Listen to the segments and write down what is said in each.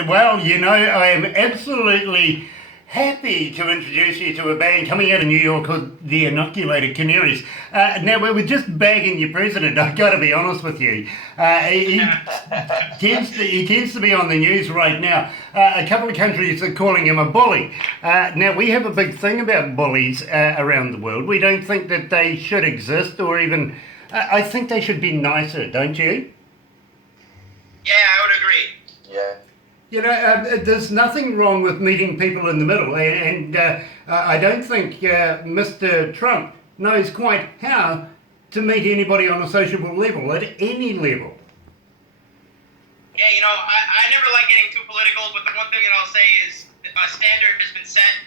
Well, I am absolutely happy to introduce you to a band coming out of New York called the Inoculated Canaries. Now, we were just bagging your president, I've got to be honest with you. He tends to be on the news right now. A couple of countries are calling him a bully. Now, we have a big thing about bullies around the world. We don't think that they should exist or even... I think they should be nicer, don't you? Yeah, I would agree. Yeah. There's nothing wrong with meeting people in the middle, and I don't think Mr. Trump knows quite how to meet anybody on a sociable level, at any level. Yeah, I never like getting too political, but the one thing that I'll say is a standard has been set,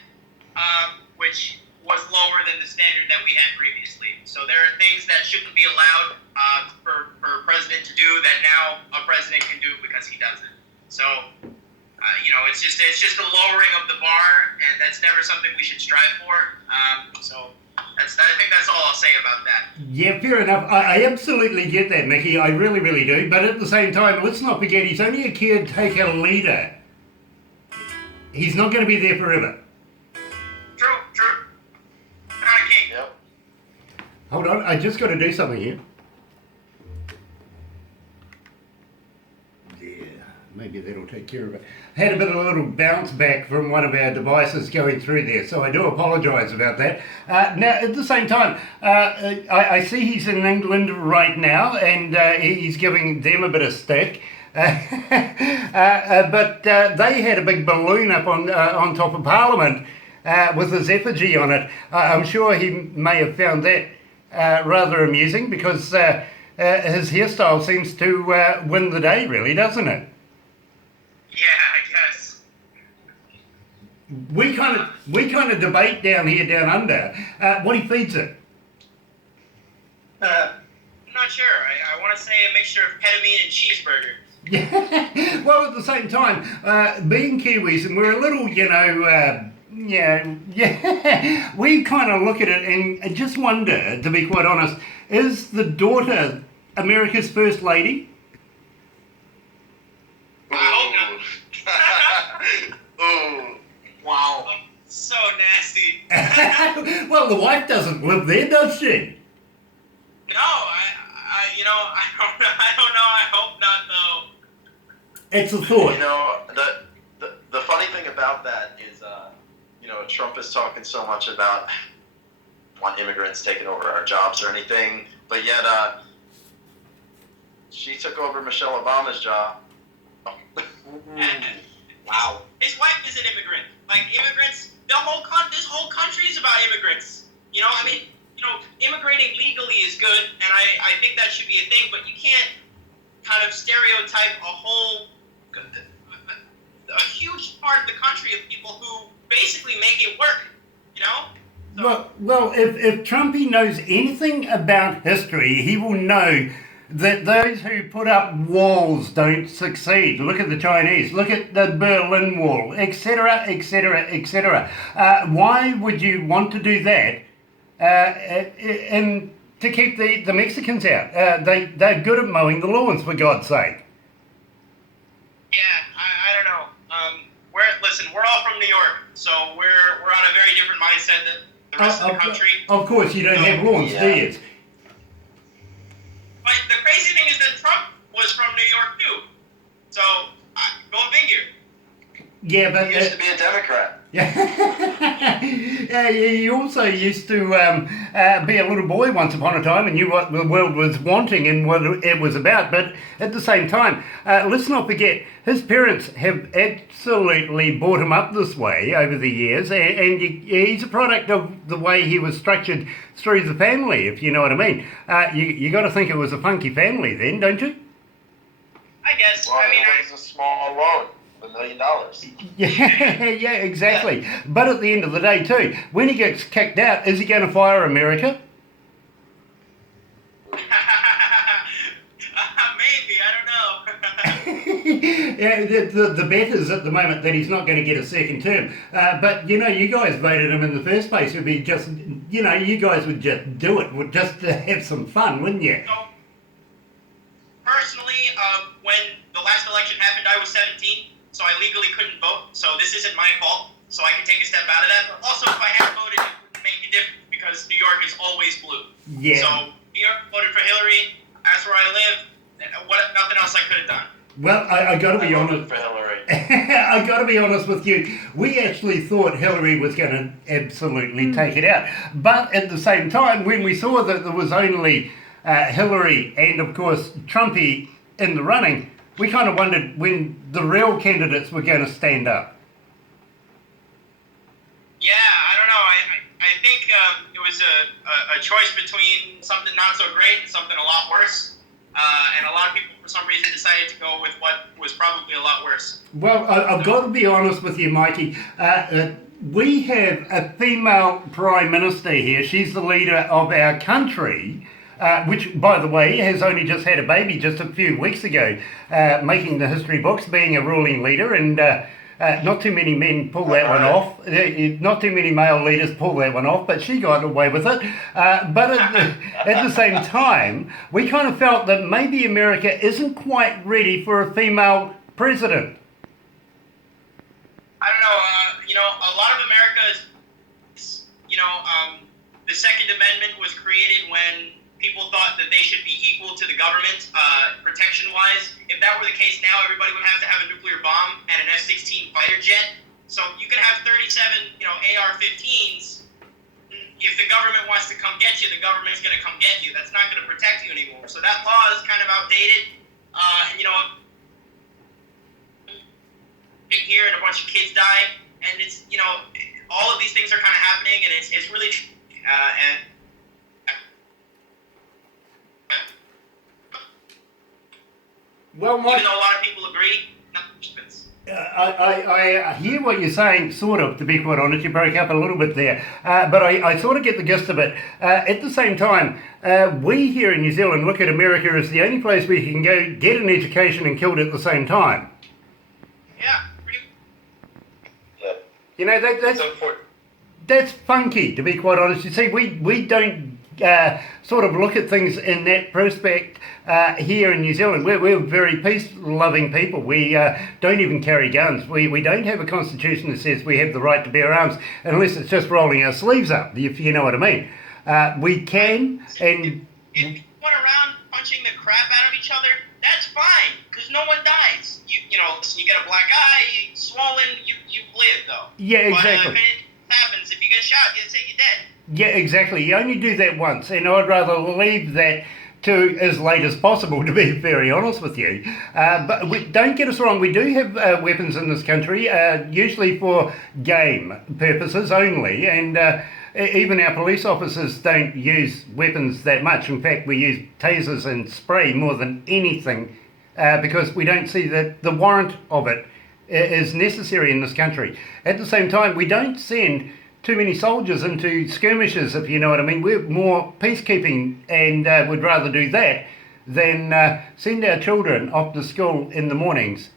which was lower than the standard that we had previously. So there are things that shouldn't be allowed for a president to do that now a president can do because he does it. So, it's just a lowering of the bar, and that's never something we should strive for. I think that's all I'll say about that. Yeah, fair enough. I absolutely get that, Mickey. I really, really do. But at the same time, let's not forget he's only a caretaker leader. He's not going to be there forever. True. Not a king. Yep. Hold on, I just got to do something here. Maybe that'll take care of it. Had a bit of a little bounce back from one of our devices going through there, so I do apologise about that. Now, at the same time, I see he's in England right now, and he's giving them a bit of stick. But they had a big balloon up on top of Parliament with his effigy on it. I'm sure he may have found that rather amusing, because his hairstyle seems to win the day, really, doesn't it? Yeah, I guess. We kind of debate down here, down under, what he feeds it. I'm not sure. I want to say a mixture of ketamine and cheeseburger. Yeah. Well, at the same time, being Kiwis, and we're a little, we kind of look at it and just wonder, to be quite honest, is the daughter America's First Lady? I hope not. Ooh. Wow. Oh, so nasty. Well, the wife doesn't live there, does she? No, I don't know. I hope not, though. It's a thought. The funny thing about that is, Trump is talking so much about want immigrants taking over our jobs or anything, but yet she took over Michelle Obama's job. Wow. His wife is an immigrant. Like, immigrants, this whole country is about immigrants. Immigrating legally is good, and I think that should be a thing, but you can't kind of stereotype a huge part of the country of people who basically make it work, So, Well, if Trumpy knows anything about history, he will know that those who put up walls don't succeed. Look at the Chinese, look at the Berlin Wall, etc., etc., etc. Why would you want to do that and to keep the Mexicans out? They're good at mowing the lawns, for God's sake. Yeah, I don't know. We're all from New York, so we're on a very different mindset than the rest of the country. Of course, you don't have lawns, do you? But the crazy thing is that Trump was from New York too. So, go figure. Yeah, but he used to be a Democrat. Yeah, he also used to be a little boy once upon a time and knew what the world was wanting and what it was about. But at the same time, let's not forget, his parents have absolutely brought him up this way over the years, and he's a product of the way he was structured through the family, if you know what I mean. You got to think it was a funky family then, don't you? I guess. Well, it was a small loan. $1 million. Yeah, exactly. But at the end of the day, too, when he gets kicked out, is he going to fire America? Maybe, I don't know. Yeah, the bet is at the moment that he's not going to get a second term. But, you guys voted him in the first place. It would be just, you guys would just do it, just to have some fun, wouldn't you? So, personally, when the last election happened, I was 17. so I legally couldn't vote. So this isn't my fault. So I can take a step out of that. But also, if I had voted, it wouldn't make a difference because New York is always blue. Yeah. So New York voted for Hillary. That's where I live. Nothing else I could have done. Well, I got to be honest. For Hillary. I got to be honest with you. We actually thought Hillary was going to absolutely take it out, but at the same time, when we saw that there was only Hillary and, of course, Trumpy in the running, we kind of wondered when the real candidates were going to stand up. Yeah, I don't know. I think it was a choice between something not so great and something a lot worse. And a lot of people, for some reason, decided to go with what was probably a lot worse. Well, I've got to be honest with you, Mikey. We have a female Prime Minister here. She's the leader of our country, which, by the way, has only just had a baby just a few weeks ago, making the history books, being a ruling leader, and not too many men pull that one off. Not too many male leaders pull that one off, but she got away with it. But at the same time, we kind of felt that maybe America isn't quite ready for a female president. I don't know. A lot of America is, the Second Amendment was created when people thought that they should be equal to the government, protection-wise. If that were the case now, everybody would have to have a nuclear bomb and an F-16 fighter jet. So you could have 37, AR-15s. If the government wants to come get you, the government's going to come get you. That's not going to protect you anymore. So that law is kind of outdated. Big here and a bunch of kids die, and it's all of these things are kind of happening, and it's really and. Well, even though a lot of people agree, nothing happens. I hear what you're saying, sort of, to be quite honest. You broke up a little bit there. But I sort of get the gist of it. At the same time, we here in New Zealand look at America as the only place where you can go get an education and kill it at the same time. Yeah. That's funky, to be quite honest. You see, we don't sort of look at things in that prospect here in New Zealand. We're very peace-loving people. We don't even carry guns. We don't have a constitution that says we have the right to bear arms unless it's just rolling our sleeves up, if you know what I mean. We can, and... If you went around punching the crap out of each other, that's fine, because no one dies. Listen, you get a black eye, you swollen, you live, though. Yeah, exactly. But if it happens, if you get shot, you're dead. Yeah, exactly. You only do that once, and I'd rather leave that to as late as possible, to be very honest with you. But don't get us wrong, we do have weapons in this country, usually for game purposes only, and even our police officers don't use weapons that much. In fact, we use tasers and spray more than anything because we don't see that the warrant of it is necessary in this country. At the same time, we don't send too many soldiers into skirmishes, if you know what I mean. We're more peacekeeping and would rather do that than send our children off to school in the mornings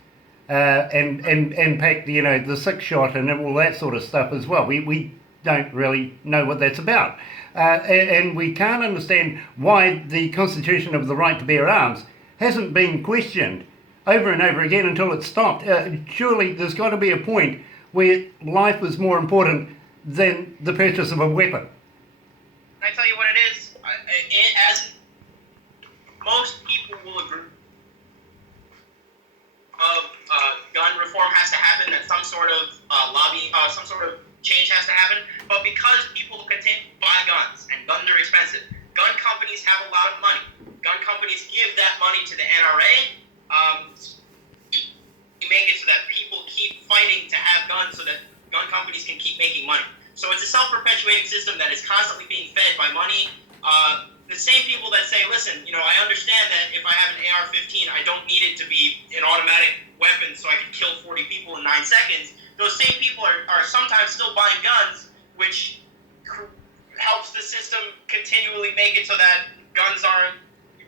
and pack the six shot and all that sort of stuff as well. We don't really know what that's about. And we can't understand why the Constitution of the right to bear arms hasn't been questioned over and over again until it's stopped. Surely there's got to be a point where life is more important than the purchase of a weapon. Can I tell you what it is? As most people will agree, gun reform has to happen, that some sort of some sort of change has to happen. But because people continue to buy guns, and guns are expensive, gun companies have a lot of money. Gun companies give that money to the NRA. You make it so that people keep fighting to have guns so that gun companies can keep making money. So it's a self-perpetuating system that is constantly being fed by money. The same people that say, listen, I understand that if I have an AR-15, I don't need it to be an automatic weapon so I can kill 40 people in 9 seconds. Those same people are sometimes still buying guns, which helps the system continually make it so that guns aren't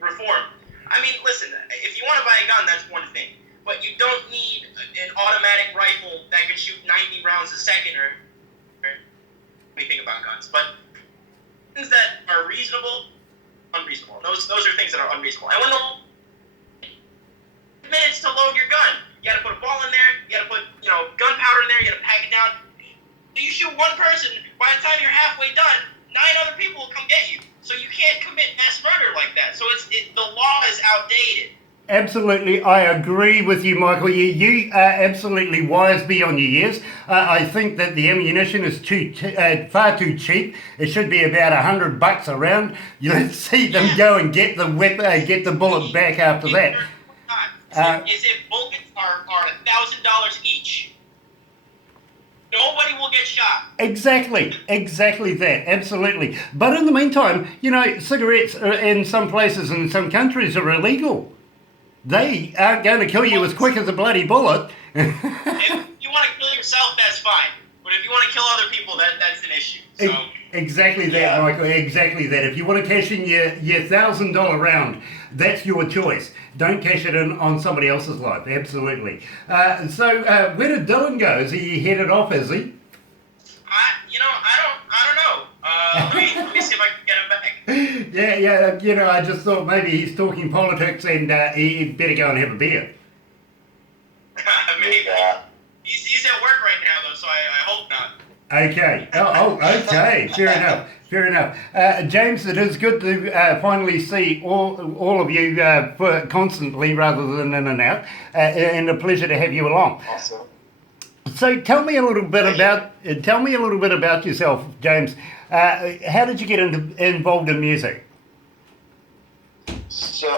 reformed. I mean, listen, if you want to buy a gun, that's one thing. But you don't need an automatic rifle that can shoot 90 rounds a second or anything about guns. But things that are reasonable, unreasonable. Those are things that are unreasonable. And when the minutes to load your gun, You got to put a ball in there. You got to put gunpowder in there. You got to pack it down. You shoot one person. By the time you're halfway done, 9 other people will come get you. So you can't commit mass murder like that. So the law is outdated. Absolutely, I agree with you, Michael. You are absolutely wise beyond your years. I think that the ammunition is far too cheap. It should be about $100 a round. Let's see them go and get the get the bullet back after that. Is if bullets are $1,000 each. Nobody will get shot. Exactly that, absolutely. But in the meantime, cigarettes in some places and in some countries are illegal. They aren't going to kill you as quick as a bloody bullet. If you want to kill yourself, that's fine. But if you want to kill other people, that's an issue. So. Exactly that, Michael. Exactly that. If you want to cash in your $1,000 round, that's your choice. Don't cash it in on somebody else's life. Absolutely. So where did Dylan go? Is he headed off? Is he? I don't know. Let me see if I can get him back. Yeah. I just thought maybe he's talking politics and he better go and have a beer. Maybe. He's at work right now, though, so I hope not. Okay. Okay. Fair enough. James, it is good to finally see all of you constantly rather than in and out, and a pleasure to have you along. Awesome. So tell me a little bit about yourself, James. How did you get involved in music? So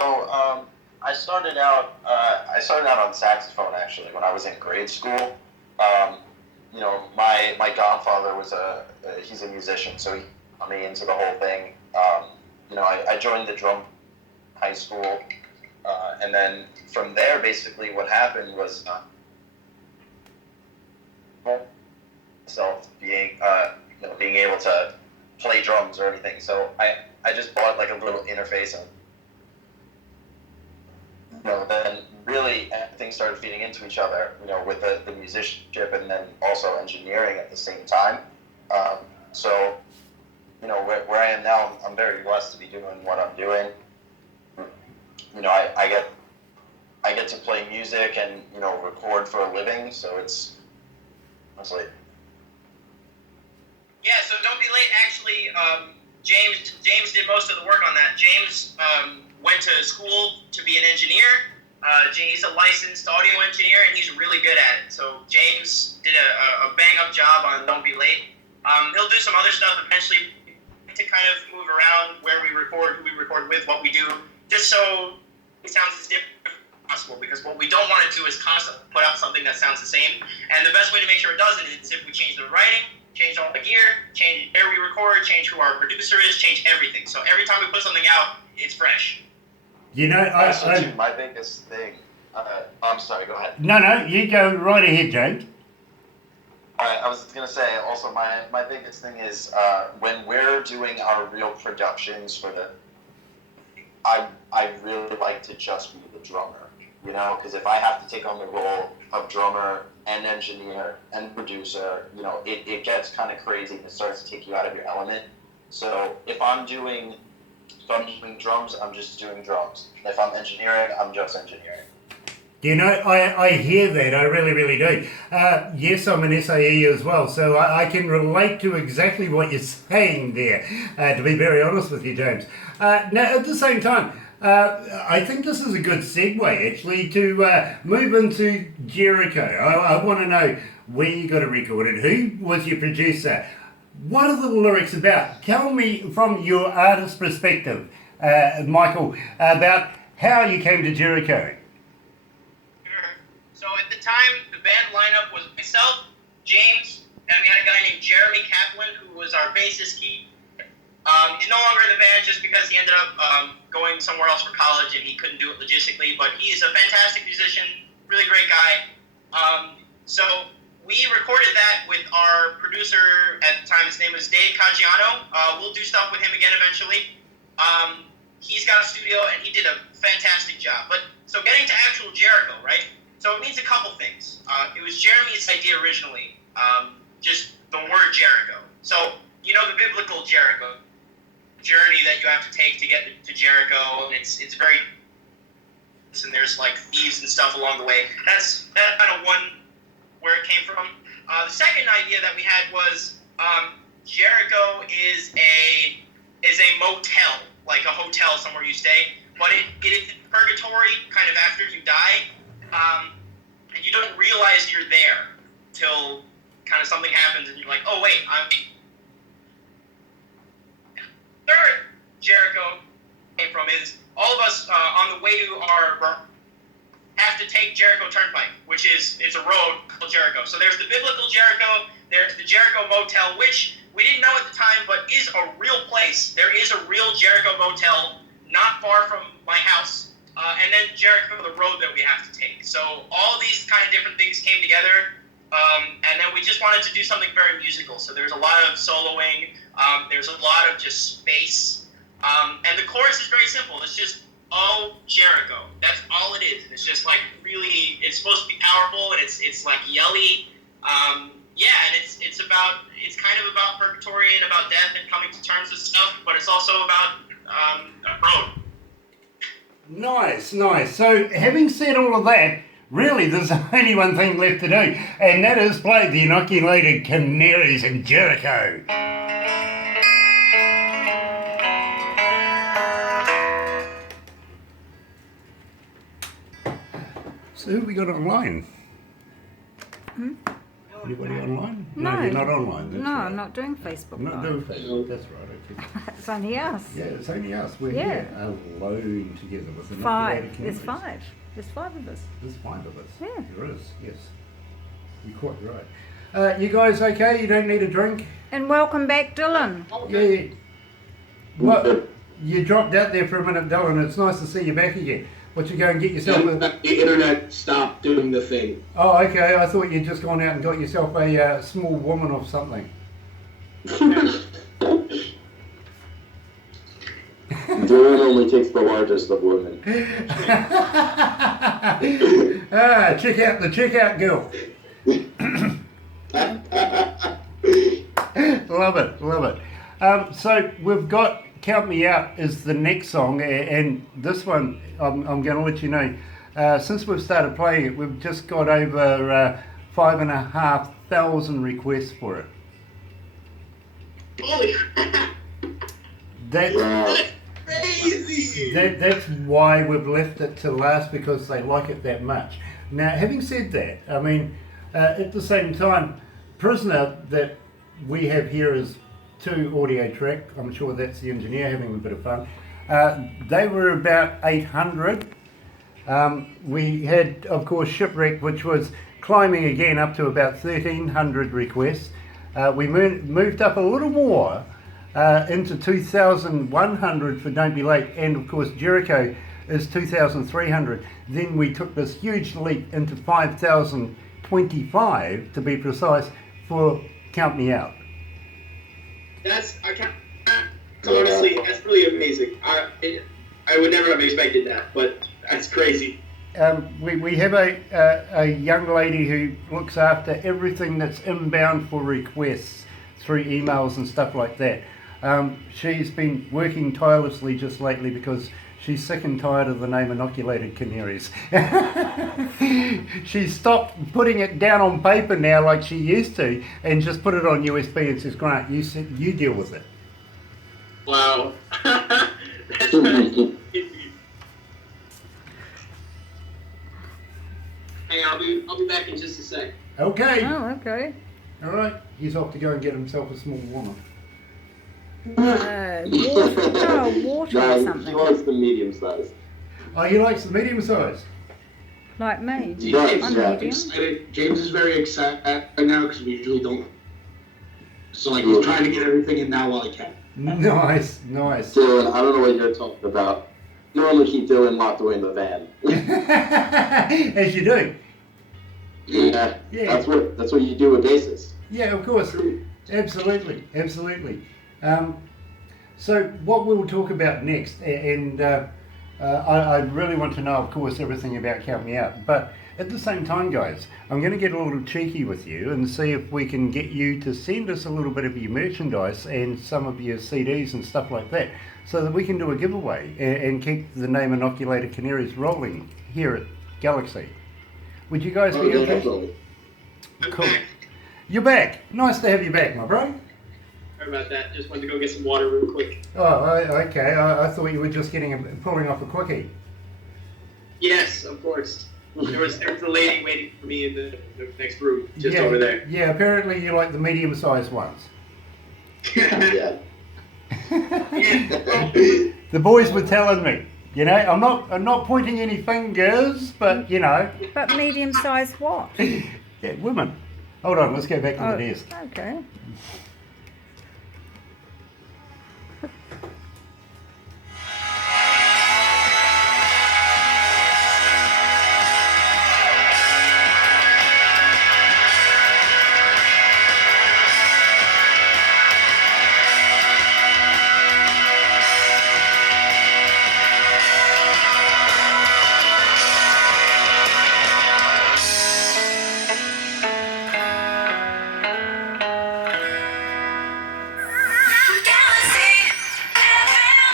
I started out on saxophone actually when I was in grade school. My godfather he's a musician, so he got me into the whole thing. I joined the drum high school, and then from there, basically, what happened was myself being able to play drums or anything. So I just bought like a little interface, and then really things started feeding into each other, with the musicianship and then also engineering at the same time. So where I am now, I'm very blessed to be doing what I'm doing. I get to play music and record for a living, so it's honestly. Yeah, so don't be late. Actually, James did most of the work on that. James went to school to be an engineer. He's a licensed audio engineer, and he's really good at it. So James did a bang-up job on Don't Be Late. He'll do some other stuff eventually to kind of move around where we record, who we record with, what we do, just so it sounds as different as possible, because what we don't want to do is constantly put out something that sounds the same. And the best way to make sure it doesn't is if we change the writing, change all the gear, change where we record, change who our producer is, change everything. So every time we put something out, it's fresh. My biggest thing. I'm sorry. Go ahead. No, you go right ahead, James. I was going to say also my biggest thing is when we're doing our real productions I really like to just be the drummer, because if I have to take on the role of drummer and engineer and producer, it gets kind of crazy and it starts to take you out of your element. So if I'm doing drums, I'm just doing drums. If I'm engineering, I'm just engineering. I hear that. I really, really do. Yes, I'm an SAE as well, so I can relate to exactly what you're saying there, to be very honest with you, James. Now, at the same time, I think this is a good segue, actually, to move into Jericho. I want to know where you got it recorded, who was your producer, what are the lyrics about? Tell me from your artist perspective, Michael, about how you came to Jericho. So at the time, the band lineup was myself, James, and we had a guy named Jeremy Kaplan, who was our bassist key. He's no longer in the band just because he ended up going somewhere else for college and he couldn't do it logistically, but he's a fantastic musician, really great guy. So we recorded that with our producer at the time. His name was Dave Caggiano. We'll do stuff with him again eventually. He's got a studio and he did a fantastic job. But so getting to actual Jericho, right? So it means a couple things. It was Jeremy's idea originally, just the word Jericho. So, the biblical Jericho journey that you have to take to get to Jericho, and it's very and there's like thieves and stuff along the way. That's kind of one where it came from. The second idea that we had was Jericho is a motel, like a hotel somewhere you stay, but it is purgatory kind of after you die, and you don't realize you're there till kind of something happens and you're like, oh wait, I'm... Third Jericho came from is all of us on the way to our have to take Jericho Turnpike, which is it's a road called Jericho. So there's the biblical Jericho, there's the Jericho Motel, which we didn't know at the time, but is a real place. There is a real Jericho Motel not far from my house, and then Jericho, the road that we have to take. So all these kind of different things came together, and then we just wanted to do something very musical. So there's a lot of soloing, there's a lot of just space, and the chorus is very simple. It's just, oh, Jericho. That's all it is. It's just like really, it's supposed to be powerful, and it's like yelly. And it's kind of about purgatory and about death and coming to terms with stuff, but it's also about a road. Nice. So having said all of that, really there's only one thing left to do, and that is play the Inoculated Canaries in Jericho. So who have we got online? Anybody online? No. You're not online. That's No, right. I'm not doing Facebook Not Live. doing Facebook. That's right. Okay. It's only us. Yeah, it's only us. We're Yeah. here alone together with the Five. There's five. There's five of us. There's five of us. Yeah. There is. Yes. You're quite right. You guys okay? You don't need a drink? And welcome back, Dylan. Yeah. What? You dropped out there for a minute, Dylan. It's nice to see you back again. What, you go and get yourself a... The internet stopped doing the thing. Oh, okay. I thought you'd just gone out and got yourself a small woman or something. Dylan only takes the largest of women. Check out the checkout girl. Love it. So we've got Count Me Out is the next song, and this one I'm going to let you know. Since we've started playing it, we've just got over 5,500 requests for it. Holy crap! That's Crazy! that's why we've left it to last, because they like it that much. Now, having said that, I mean, at the same time, Prisoner that we have here is 2 audio track. I'm sure that's the engineer having a bit of fun. They were about 800. We had, of course, Shipwreck, which was climbing again up to about 1,300 requests. We moved up a little more into 2,100 for Don't Be Late, and of course Jericho is 2,300. Then we took this huge leap into 5,025 to be precise for Count Me Out. Honestly, that's really amazing. I would never have expected that, but that's crazy. We have a young lady who looks after everything that's inbound for requests through emails and stuff like that. She's been working tirelessly just lately because she's sick and tired of the name Inoculated Canaries. She stopped putting it down on paper now like she used to, and just put it on USB and says, Grant, you deal with it. Wow. That's crazy. Hey, I'll be back in just a sec. Okay. Oh, okay. All right. He's off to go and get himself a small woman. Water or He something. likes the medium size. Oh, he likes the medium size. Like me. Yes, I'm yeah. medium. James is very excited right now because we usually don't. So like he's trying to get everything in now while he can. Nice. Dylan, I don't know what you're talking about. Normally keep Dylan locked away in the van. As you do. Yeah. Yeah. That's what you do with bases. Yeah, of course. Absolutely. So what we'll talk about next, and I really want to know, of course, everything about Count Me Out, but at the same time, guys, I'm going to get a little cheeky with you and see if we can get you to send us a little bit of your merchandise and some of your CDs and stuff like that, so that we can do a giveaway and keep the name Inoculated Canaries rolling here at Galaxy. Would you guys be interested? Definitely. Cool. You're back. Nice to have you back, my bro. Sorry about that. Just wanted to go get some water real quick. Oh, okay. I thought you were just pulling off a quickie. Yes, of course. There was a lady waiting for me in the next room, just yeah, over there. Yeah, apparently you like the medium-sized ones. Yeah. The boys were telling me. You know, I'm not pointing any fingers, but you know. But medium-sized what? Yeah, women. Hold on, let's go back to the desk. Okay.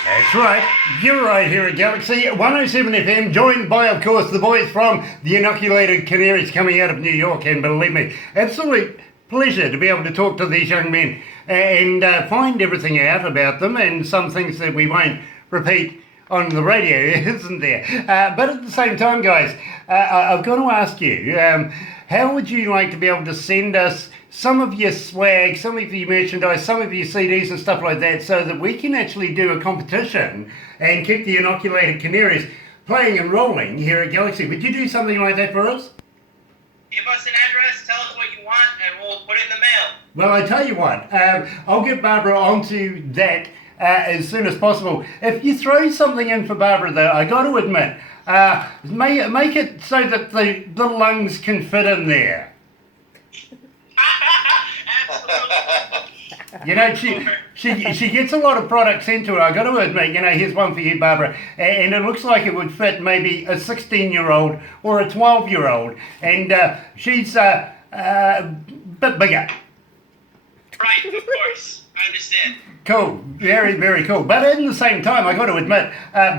That's right, you're right here at Galaxy 107 FM, joined by, of course, the boys from the Inoculated Canaries coming out of New York. And believe me, absolute pleasure to be able to talk to these young men and find everything out about them, and some things that we won't repeat on the radio, isn't there? But at the same time, guys, I've got to ask you, how would you like to be able to send us some of your swag, some of your merchandise, some of your CDs and stuff like that, so that we can actually do a competition and keep the Inoculated Canaries playing and rolling here at Galaxy? Would you do something like that for us? Give us an address, tell us what you want, and we'll put it in the mail. Well, I tell you what, I'll get Barbara onto that as soon as possible. If you throw something in for Barbara, though, I got to admit, make it so that the lungs can fit in there. Absolutely. You know, she gets a lot of products into her. I got to admit, you know, here's one for you, Barbara, and it looks like it would fit maybe a 16-year-old or a 12-year-old, and she's a bit bigger. Right, of course. I understand. Cool, very, very cool. But at the same time, I got to admit,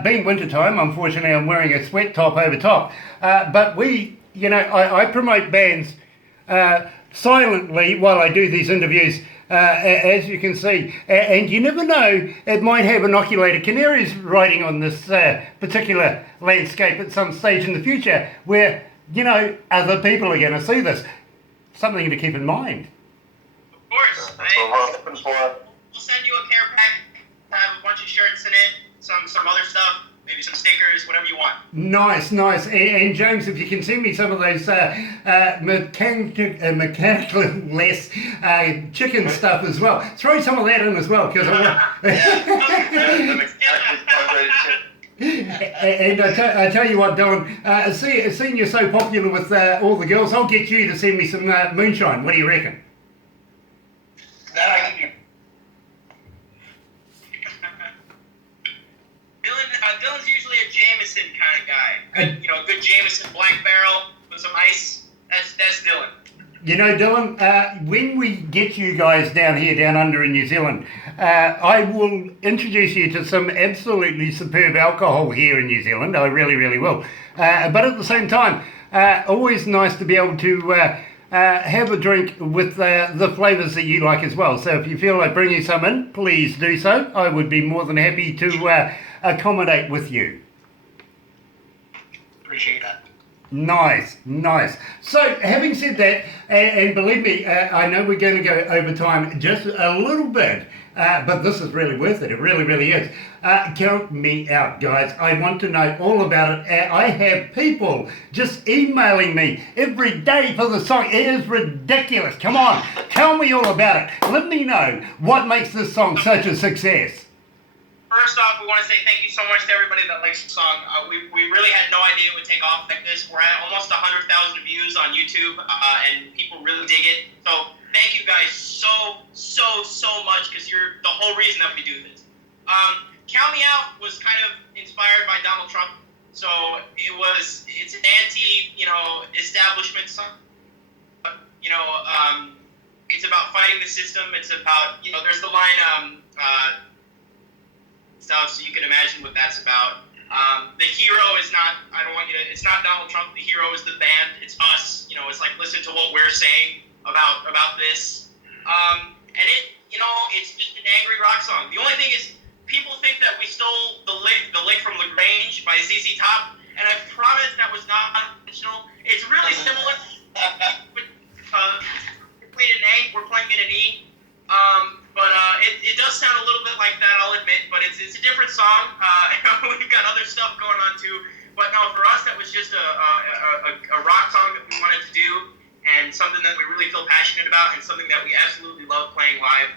being winter time, unfortunately, I'm wearing a sweat top over top. But we, you know, I promote bands silently while I do these interviews, as you can see. And you never know, it might have Inoculated Canaries riding on this particular landscape at some stage in the future, where, you know, other people are going to see this. Something to keep in mind. Of course. That's what we're hoping for. We'll send you a care pack, have a bunch of shirts in it, some other stuff, maybe some stickers, whatever you want. Nice. And James, if you can send me some of those mechanical less chicken stuff as well. Throw some of that in as well, because And I tell you what, Dylan, seeing you're so popular with all the girls, I'll get you to send me some moonshine. What do you reckon? That I can do. Dylan's usually a Jameson kind of guy. You know, good Jameson Black Barrel with some ice. That's Dylan. You know, Dylan, when we get you guys down here, down under in New Zealand, I will introduce you to some absolutely superb alcohol here in New Zealand. I really, really will. But at the same time, always nice to be able to have a drink with the flavours that you like as well. So if you feel like bringing some in, please do so. I would be more than happy to accommodate with you. Appreciate that. Nice. So, having said that, and believe me, I know we're going to go over time just a little bit, but this is really worth it. It really, really is. Count me out, guys. I want to know all about it. I have people just emailing me every day for the song. It is ridiculous. Come on, tell me all about it. Let me know what makes this song such a success. First off, we want to say thank you so much to everybody that likes the song. We really had no idea it would take off like this. We're at almost 100,000 views on YouTube, and people really dig it. So thank you guys so much, because you're the whole reason that we do this. Count Me Out was kind of inspired by Donald Trump. So it's an anti, establishment song. It's about fighting the system. It's about, there's the line, stuff, so you can imagine what that's about. The hero is not, it's not Donald Trump. The hero is the band. It's us. It's like, listen to what we're saying about this. And it's just an angry rock song. The only thing is, people think that we stole the lick from LaGrange by ZZ Top, and I promise that was not intentional. It's really similar. We're playing it in E. But it does sound a little bit like that, I'll admit, but it's a different song. We've got other stuff going on too. But no, for us, that was just a rock song that we wanted to do, and something that we really feel passionate about, and something that we absolutely love playing live.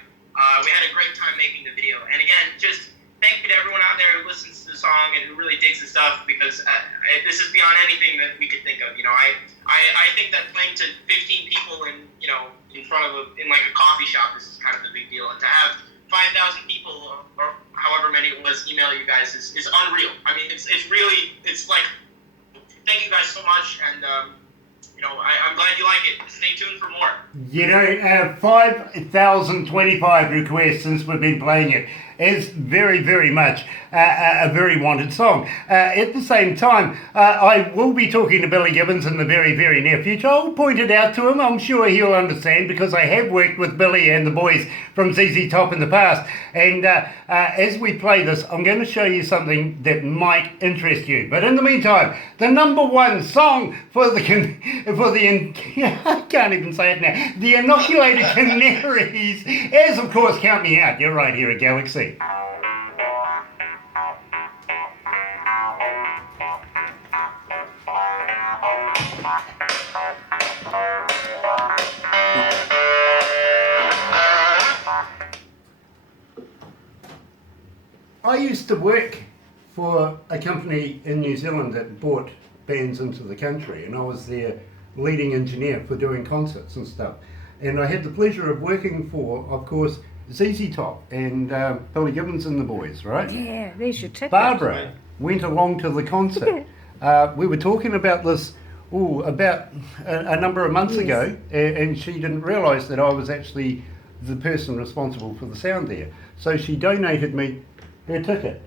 We had a great time making the video. And again, just thank you to everyone out there who listens to the song and who really digs the stuff, because this is beyond anything that we could think of. I think that playing to 15 people in front of in like a coffee shop, this is kind of the big deal. And to have 5,000 people or however many it was email you guys is unreal. I mean, it's like, thank you guys so much, and I'm glad you like it. Stay tuned for more. 5,025 requests since we've been playing it. Is very, very much a very wanted song. At the same time, I will be talking to Billy Gibbons in the very, very near future. I'll point it out to him. I'm sure he'll understand, because I have worked with Billy and the boys from ZZ Top in the past. And as we play this, I'm going to show you something that might interest you. But in the meantime, the number one song for the I can't even say it now, the Inoculated Canaries is, of course, Count Me Out. You're right here at Galaxy. I used to work for a company in New Zealand that brought bands into the country, and I was their leading engineer for doing concerts and stuff. And I had the pleasure of working for, of course, ZZ Top and Billy Gibbons and the boys, right? Yeah, there's your ticket. Barbara went along to the concert. We were talking about this about a number of months ago, and she didn't realise that I was actually the person responsible for the sound there. So she donated me her ticket.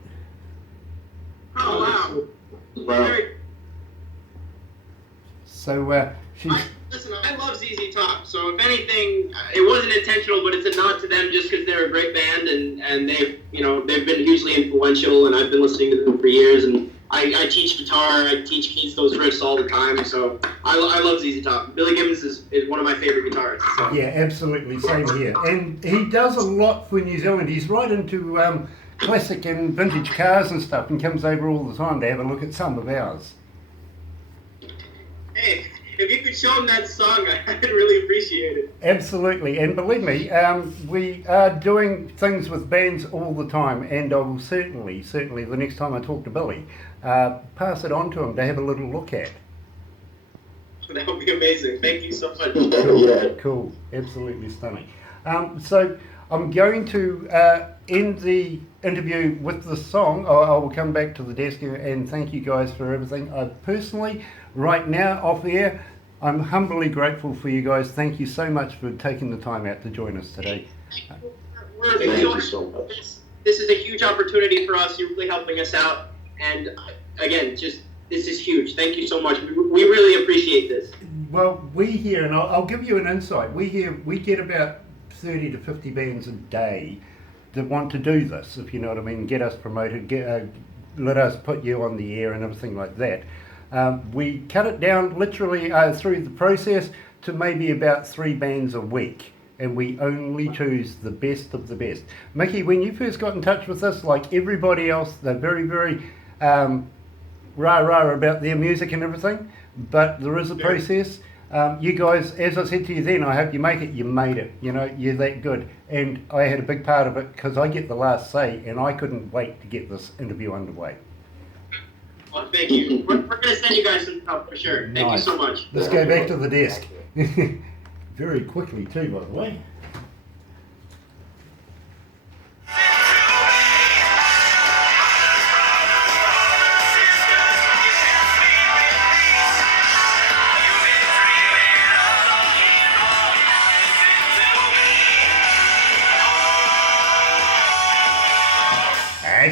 Oh, wow. Wow. So she's... Listen, I love ZZ Top, so if anything, it wasn't intentional, but it's a nod to them just because they're a great band, and they've been hugely influential, and I've been listening to them for years, and I teach guitar, I teach Keith those riffs all the time, so I love ZZ Top. Billy Gibbons is one of my favorite guitarists. So. Yeah, absolutely, same here. And he does a lot for New Zealand. He's right into classic and vintage cars and stuff, and comes over all the time to have a look at some of ours. Hey, if you could show him that song, I'd really appreciate it. Absolutely, and believe me, we are doing things with bands all the time, and I will certainly, the next time I talk to Billy, pass it on to him to have a little look at. That would be amazing. Thank you so much. Cool, absolutely stunning. So I'm going to end the interview with the song. I will come back to the desk and thank you guys for everything. I personally, right now, off air, I'm humbly grateful for you guys. Thank you so much for taking the time out to join us today. Thank you so much. This is a huge opportunity for us. You're really helping us out. And again, this is huge. Thank you so much. We really appreciate this. Well, we hear, and I'll give you an insight, we get about 30 to 50 bands a day that want to do this, if you know what I mean, get us promoted, let us put you on the air and everything like that. We cut it down literally through the process to maybe about 3 bands a week, and we only choose the best of the best. Mickey, when you first got in touch with us, like everybody else, they're very, very rah-rah about their music and everything, but there is a process. You guys, as I said to you then, I hope you make it. You made it. You know, you're that good. And I had a big part of it because I get the last say, and I couldn't wait to get this interview underway. Well, thank you. We're going to send you guys some stuff for sure. Thank you so much. Let's go back to the desk. Very quickly too, by the way.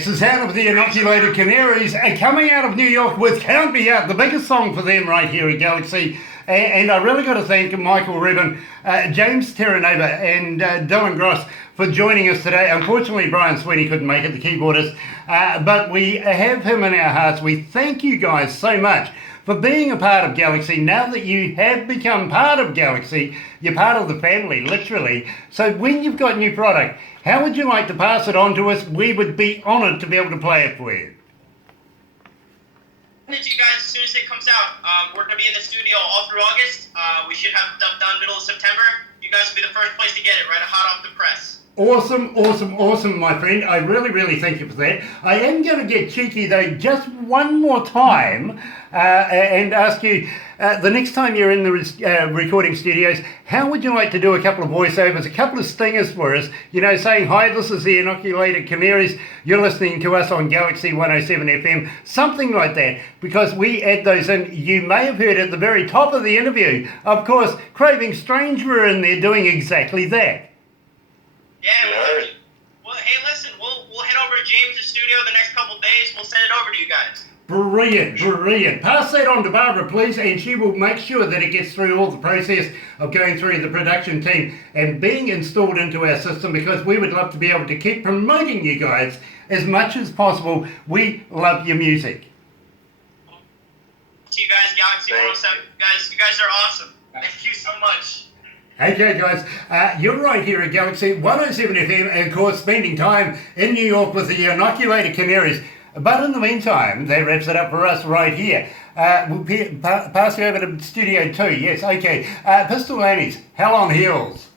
It's the sound of the Inoculated Canaries coming out of New York with Count Me Out, the biggest song for them right here at Galaxy. And I really got to thank Michael Rubin, James Terranova and Dylan Gross for joining us today. Unfortunately, Brian Sweeney couldn't make it, the keyboardist, but we have him in our hearts. We thank you guys so much for being a part of Galaxy. Now that you have become part of Galaxy, you're part of the family, literally. So when you've got new product, how would you like to pass it on to us? We would be honoured to be able to play it for you. To you guys as soon as it comes out. We're going to be in the studio all through August. We should have stuff done middle of September. You guys will be the first place to get it, right hot off the press. Awesome, my friend. I really thank you for that. I am going to get cheeky, though, just one more time and ask you, the next time you're in the recording studios, how would you like to do a couple of voiceovers, a couple of stingers for us, you know, saying, hi, this is the Inoculated Canaries, you're listening to us on Galaxy 107 FM, something like that, because we add those in. You may have heard at the very top of the interview, of course, Craving Strange were in there doing exactly that. Yeah, well, hey, listen, we'll head over to James' studio the next couple days. We'll send it over to you guys. Brilliant. Pass that on to Barbara, please, and she will make sure that it gets through all the process of going through the production team and being installed into our system, because we would love to be able to keep promoting you guys as much as possible. We love your music. To you guys, Galaxy 107. You guys are awesome. Thank you so much. Okay, guys, you're right here at Galaxy 107 FM, and of course, spending time in New York with the Inoculated Canaries. But in the meantime, that wraps it up for us right here. We'll pass you over to Studio 2. Yes, okay. Pistol Annie's Hell on Heels.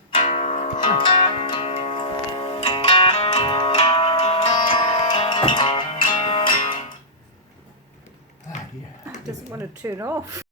Doesn't want to turn off.